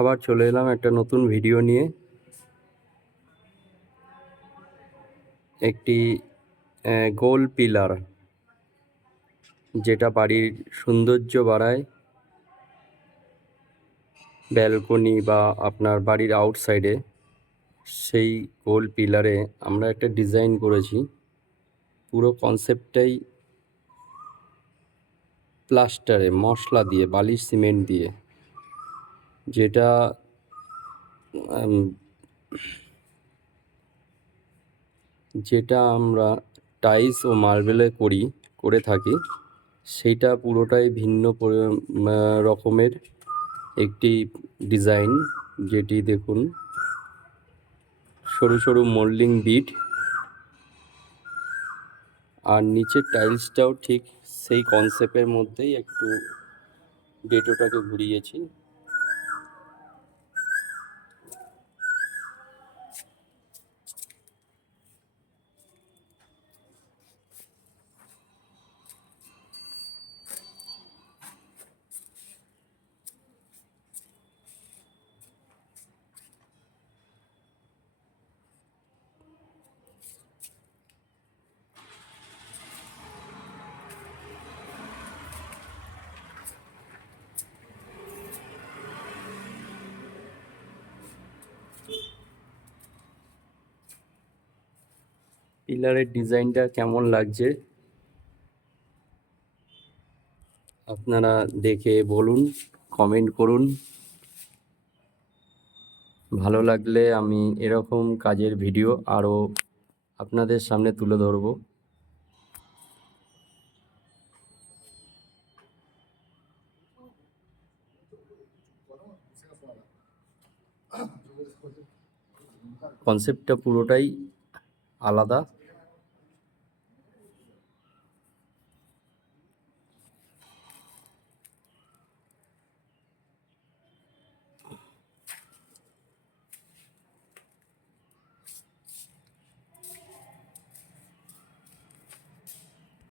আবার চলে এলাম একটা নতুন ভিডিও নিয়ে। একটি গোল পিলার, যেটা বাড়ির সৌন্দর্য বাড়ায়। ব্যালকনি বা আপনার বাড়ির আউটসাইডে সেই গোল পিলারে আমরা একটা ডিজাইন করেছি। পুরো কনসেপ্টটাই প্লাস্টারে মশলা দিয়ে, বালিশ সিমেন্ট দিয়ে, যেটা যেটা আমরা টাইলস ও মার্বেলে করে থাকি। সেইটা পুরোটাই ভিন্ন রকমের একটি ডিজাইন, যেটি দেখুন সরু সরু মোল্ডিং বিট, আর নিচের টাইলসটাও ঠিক সেই কনসেপ্টের মধ্যেই একটু ডেটোটাকে ঘুরিয়েছি। পিলারের ডিজাইনটা কেমন লাগছে আপনারা দেখে বলুন, কমেন্ট করুন। ভালো লাগলে আমি এরকম কাজের ভিডিও আরও আপনাদের সামনে তুলে ধরব। কনসেপ্টটা পুরোটাই আলাদা।